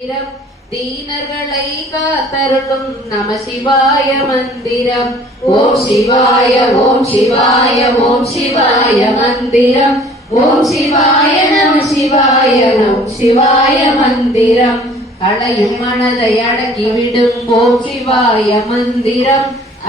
தீனர்களை காத்தருளும் நம சிவாய மந்திரம். ஓம் சிவாய ஓம் சிவாய ஓம் சிவாய மந்திரம். ஓம் சிவாய நம சிவாய ஓம் சிவாய மந்திரம். அடையும் மனதை அடக்கிவிடும் ஓம் சிவாய மந்திரம்.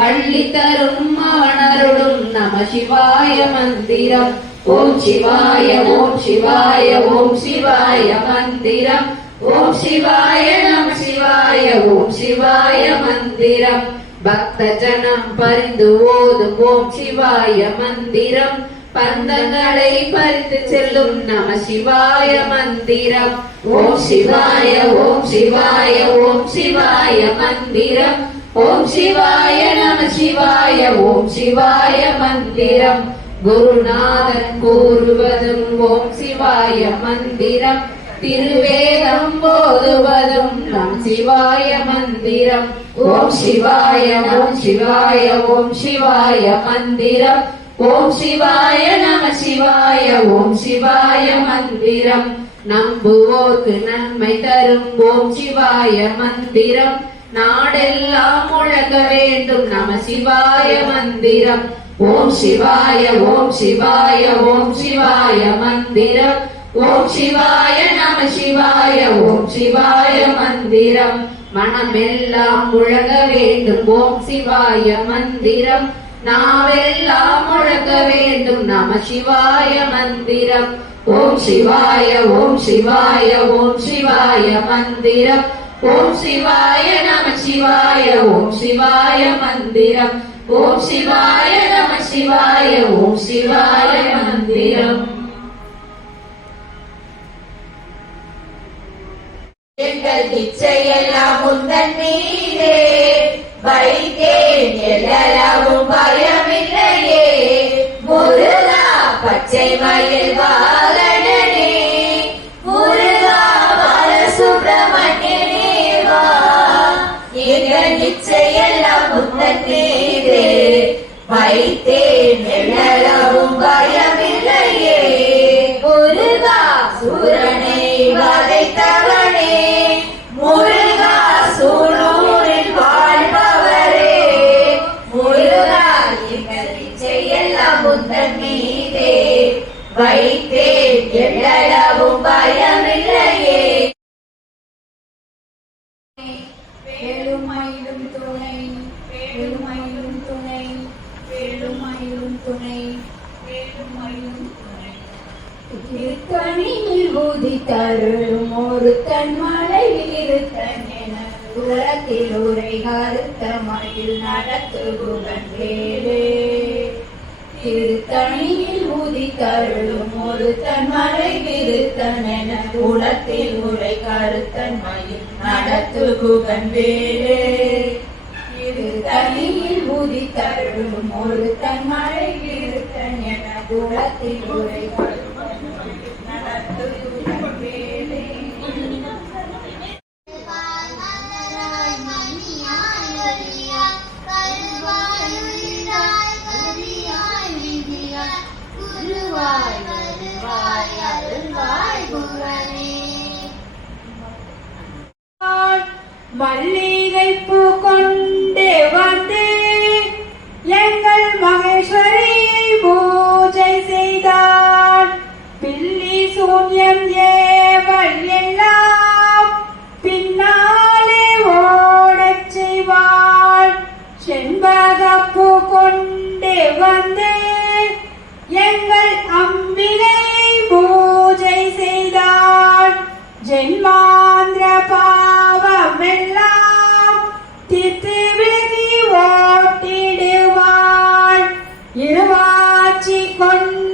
அள்ளி தரும் அவனருளும் நம சிவாய மந்திரம். ஓம் சிவாய ஓம் சிவாய ஓம் சிவாய மந்திரம். ஓம் சிவாய நம சிவாய ஓம் சிவாய மந்திரம். பக்த ஜனம் பரிந்து ஓதும் ஓம் சிவாய மந்திரம். பந்தங்களை பறித்து செல்லும் நம சிவாய மந்திரம். ஓம் சிவாய ஓம் சிவாய ஓம் சிவாய மந்திரம். ஓம் சிவாய நம சிவாய ஓம் சிவாய மந்திரம். குருநாதன் கூறுவதும் ஓம் சிவாய மந்திரம். திருவேதம் போதுவதும் நம் சிவாய மந்திரம். ஓம் சிவாய ஓம் சிவாய ஓம் சிவாய மந்திரம். ஓம் சிவாய நம சிவாய ஓம் சிவாய மந்திரம். நம்புவோர்க்கு நன்மை தரும் ஓம் சிவாய மந்திரம். நாடெல்லாம் முழங்க வேண்டும் நம சிவாய மந்திரம். ஓம் சிவாய ஓம் சிவாய ஓம் சிவாய மந்திரம். ஓம் சிவாய நம சிவாய ஓம் சிவாய மந்திரம். மனமெல்லாம் முழங்க வேண்டும் ஓம் சிவாய மந்திரம். நாவெல்லாம் முழங்க வேண்டும் நம சிவாய மந்திரம். ஓம் சிவாய ஓம் சிவாய ஓம் சிவாய மந்திரம். ஓம் சிவாய நம சிவாய ஓம் சிவாய மந்திரம். ஓம் சிவாய நம சிவாய ஓம் சிவாய மந்திரம். எங்கள் இச்சையெல்லாம் உந்தன் மீதே வைத்தேன், எல்லளவும் பயமில்லையே. முருகா பச்சை மயில் வாகனனே, முருகா பாலசுப்ரமணியனே வா. எங்கள் இச்சையெல்லாம் உந்தன் மீதே வைத்தேன், எல்லளவும் பயமில்லையே. முருகா சூரனை வதைத்தவனே, முருகா சூழூரில் வாழ்பவரே. முருகா எங்கள் இச்சையெல்லாம் உந்தன் மீதே வைத்தேன், எல்லளவும் பயமில்லையே. வேலுமயிலும் துணை வேலுமயிலும் துணை வேலுமயிலும் துணை வேலுமயிலும் துணை. திருத்தணியில் உதித்தருளும் ஒரு தன்மலை இருத்தன் என உலகத்தில் உரை கருத்த மயில் நடத்துகுடன் வேலே. திருத்தணியில் உதித்தருளும் ஒரு தன்மலை இருத்தன் என உலகத்தில் உரை கருத்தன் மயில் நடத்துகுடன் வேலே. திருத்தணியில் உதித்தருளும் ஒரு தன்மலை இருத்தன் என உலகத்தில் உரை மல்லிகை பூ கொண்டே வந்து எங்கள் மகேஸ்வரியை பூஜை செய்தார். பில்லி சூன்யம் ஏவல் எல்லாம் பின்னாலே ஓடச் செய்வாள். செண்பகப்பூ கொண்டே வந்து எங்கள் அம்பிகை பூஜை செய்தாள். ஜென்மாந்திர பாவமெல்லாம் தீர்த்து விலகி ஓட்டிடுவாள். இருவாச்சி கொண்டு